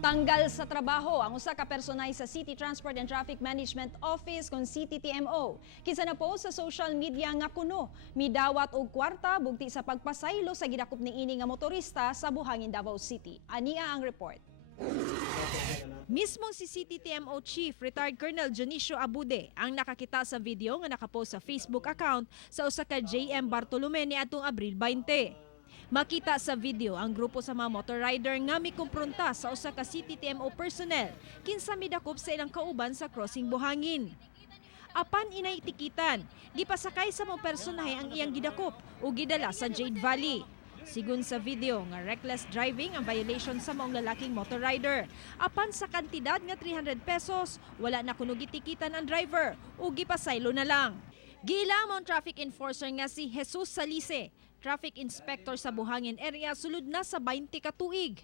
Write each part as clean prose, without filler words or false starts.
Tanggal sa trabaho ang usa ka personay sa City Transport and Traffic Management Office kon CTTMO. Kinsa na post sa social media nga kuno midawat og kwarta bugti sa pagpasaylo sa gidakop niini nga motorista sa Buhangin, Davao City. Ania ang report. Mismong si CTTMO Chief Retired Colonel Dionisio Abude ang nakakita sa video nga nakapost sa Facebook account sa usa ka JM Bartolome niadtong Abril 20. Makita sa video ang grupo sa mga motor rider nga mikumpronta sa usa ka CTTMO personnel kinsa midakop sa ilang kauban sa crossing Buhangin. Apan inay tikitan, gipasakay sa mga personahe ang iyang gidakop ug gidala sa Jade Valley. Sigun sa video nga reckless driving ang violation sa maong lalaking motor rider. Apan sa kantidad nga 300 pesos, wala na kuno gitikitan ang driver ug gipasaylo na lang. Giilang ang traffic enforcer nga si Jesus Salise, traffic inspector sa Buhangin area, sulod na sa 20 ka tuig.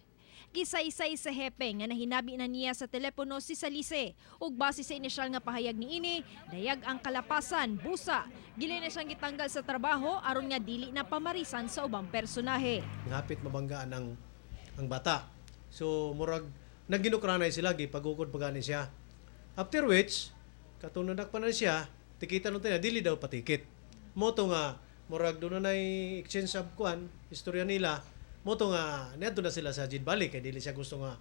Gisaysay sa hepe nga nahinabi na niya sa telepono si Salise ug base sa inisyal nga pahayag niini, dayag ang kalapasan, busa. Gili na siyang gitanggal sa trabaho aron nga dili na pamarisan sa ubang personahe. Hapit mabanggaan ang bata. So murag nagginukranay sila gipagukod pagani siya. After which katunadak pa na siya, tikita no tayo dili daw patikit. Moto nga murag doon na exchange of kuan, istorya nila. Moto nga niadto na sila sa Jade Valley kay dili siya gusto nga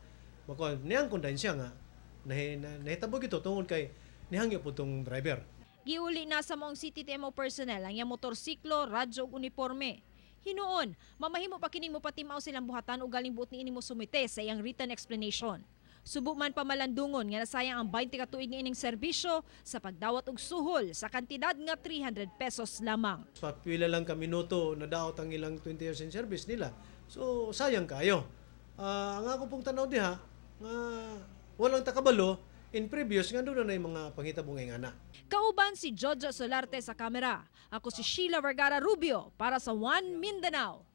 makuan. Niyang kundahin siya nga nahitabog ito tungod kay nihangyo po tong driver. Giuli na sa maong CTTMO personnel ang iyang motorsiklo, radyo ug uniforme. Hinuon, mamahimo pa kining mopatimaw silang buhatan ug galing buot niini mo sumite sa iyang written explanation. Subo man pamalandungon nga nasayang ang 20 ka tuig nga ining serbisyo sa pagdawat og suhol sa kantidad nga 300 pesos lamang. Pila lang ka minuto na daot ang ilang 20 years in service nila. So sayang kayo. Ang ako pong tanaw diha nga walang takabalo in previous nga doon na yung mga panghitabong nga. Kauban si Jojo Solarte sa kamera. Ako si Sheila Vergara Rubio para sa One Mindanao.